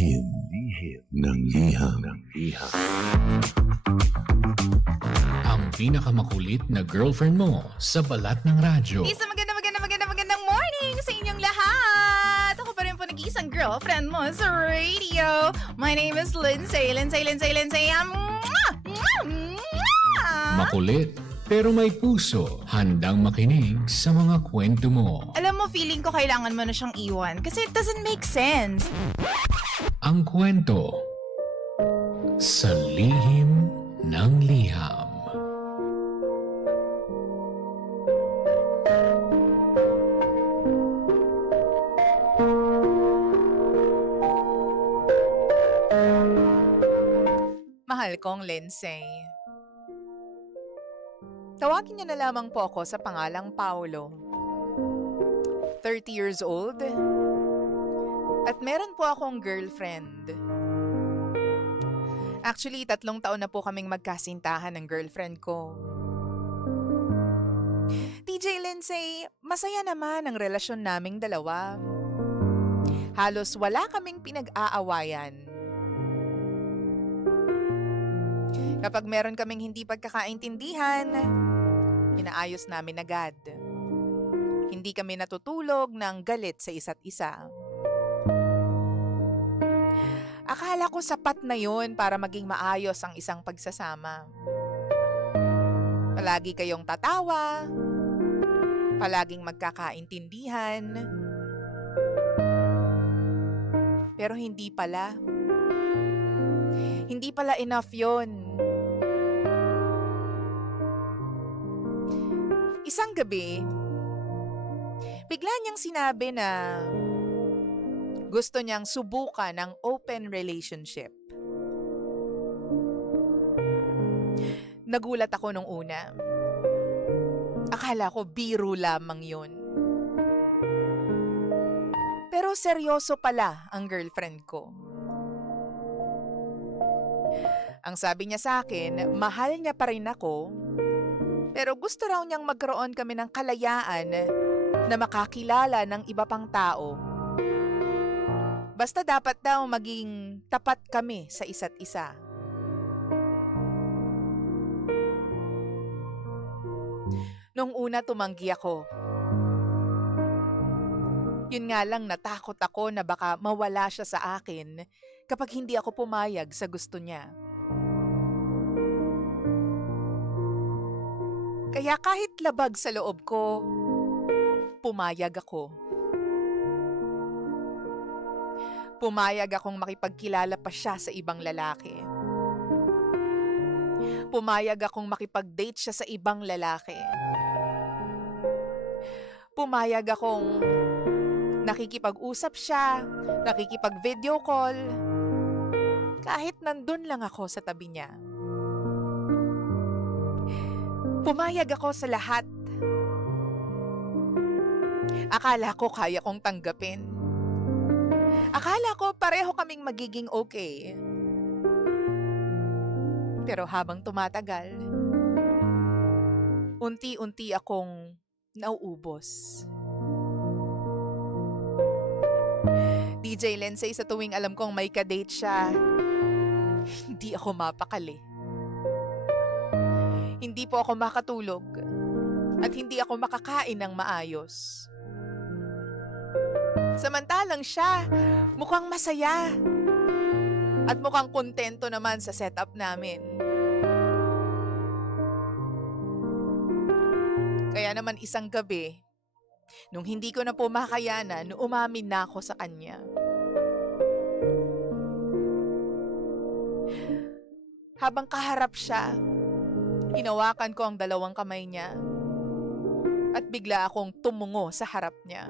Lihim ng liham. Ang pinakamakulit na girlfriend mo sa balat ng radyo. Isang magandang morning sa inyong lahat! Ako pa rin po nag-iisang girlfriend mo sa radio. My name is Lindsay. Makulit pero may puso, handang makinig sa mga kwento mo. Alam mo, feeling ko kailangan mo na siyang iwan kasi it doesn't make sense. Ang kwento sa lihim ng liham. Mahal kong Lindsay. Tawagin niyo na lamang po ako sa pangalang Paolo. 30 years old. At meron po akong girlfriend. Actually, 3 taon na po kaming magkasintahan ng girlfriend ko. TJ Lindsay, masaya naman ang relasyon naming dalawa. Halos wala kaming pinag-aawayan. Kapag meron kaming hindi pagkakaintindihan, inaayos namin agad. Hindi kami natutulog ng galit sa isa't isa. Akala ko sapat na yun para maging maayos ang isang pagsasama. Palagi kayong tatawa, palaging magkakaintindihan. Pero hindi pala. Hindi pala enough yun. Isang gabi, bigla niyang sinabi na gusto niyang subukan ang open relationship. Nagulat ako nung una. Akala ko biro lamang yun. Pero seryoso pala ang girlfriend ko. Ang sabi niya sa akin, mahal niya pa rin ako, pero gusto raw niyang magkaroon kami ng kalayaan na makakilala ng iba pang tao. Basta dapat daw maging tapat kami sa isa't isa. Nung una tumanggi ako. Yun nga lang natakot ako na baka mawala siya sa akin kapag hindi ako pumayag sa gusto niya. Kaya kahit labag sa loob ko, pumayag ako. Pumayag akong makipagkilala pa siya sa ibang lalaki. Pumayag akong makipag-date siya sa ibang lalaki. Pumayag akong nakikipag-usap siya, nakikipag-video call, kahit nandun lang ako sa tabi niya. Pumayag ako sa lahat. Akala ko kaya kong tanggapin. Akala ko pareho kaming magiging okay. Pero habang tumatagal, unti-unti akong nauubos. DJ Lindsay, sa tuwing alam kong may kadate siya, hindi ako mapakali. Hindi po ako makatulog at hindi ako makakain ng maayos. Samantalang siya, mukhang masaya at mukhang kontento naman sa setup namin. Kaya naman isang gabi, nung hindi ko na po makayanan, umamin na ako sa kanya. Habang kaharap siya, hinawakan ko ang 2 kamay niya at bigla akong tumungo sa harap niya.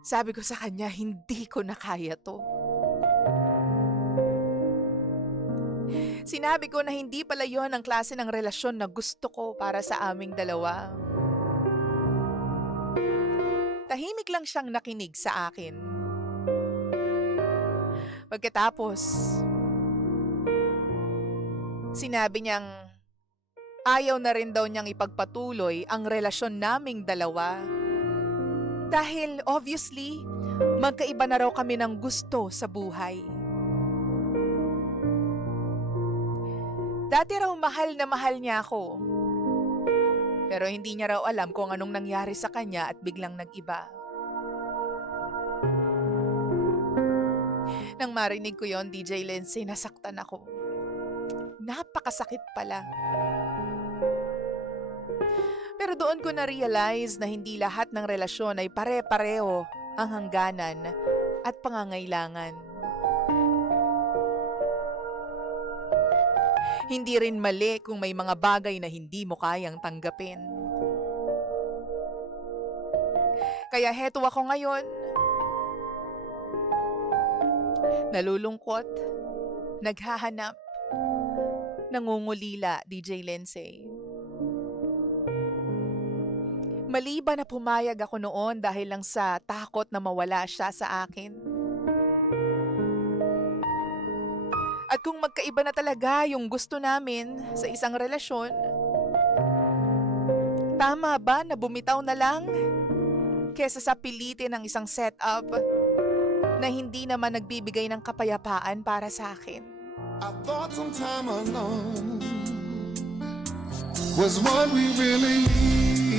Sabi ko sa kanya, hindi ko na kaya to. Sinabi ko na hindi pala yon ang klase ng relasyon na gusto ko para sa aming dalawa. Tahimik lang siyang nakinig sa akin. Pagkatapos, sinabi niyang ayaw na rin daw niyang ipagpatuloy ang relasyon naming dalawa Dahil obviously, magkaiba na raw kami ng gusto sa buhay. Dati raw mahal niya ako. Pero hindi niya raw alam kung anong nangyari sa kanya at biglang nag-iba. Nang marinig ko yon, DJ Lindsay, nasaktan ako. Napakasakit pala. Pero doon ko na-realize na hindi lahat ng relasyon ay pare-pareho ang hangganan at pangangailangan. Hindi rin mali kung may mga bagay na hindi mo kayang tanggapin. Kaya heto ako ngayon. Nalulungkot, naghahanap, nangungulila, DJ Lindsay. Mali ba na pumayag ako noon dahil lang sa takot na mawala siya sa akin? At kung magkaiba na talaga yung gusto namin sa isang relasyon, tama ba na bumitaw na lang kesa sa pilitin ng isang setup na hindi naman nagbibigay ng kapayapaan para sa akin? I thought some time alone was what we really need.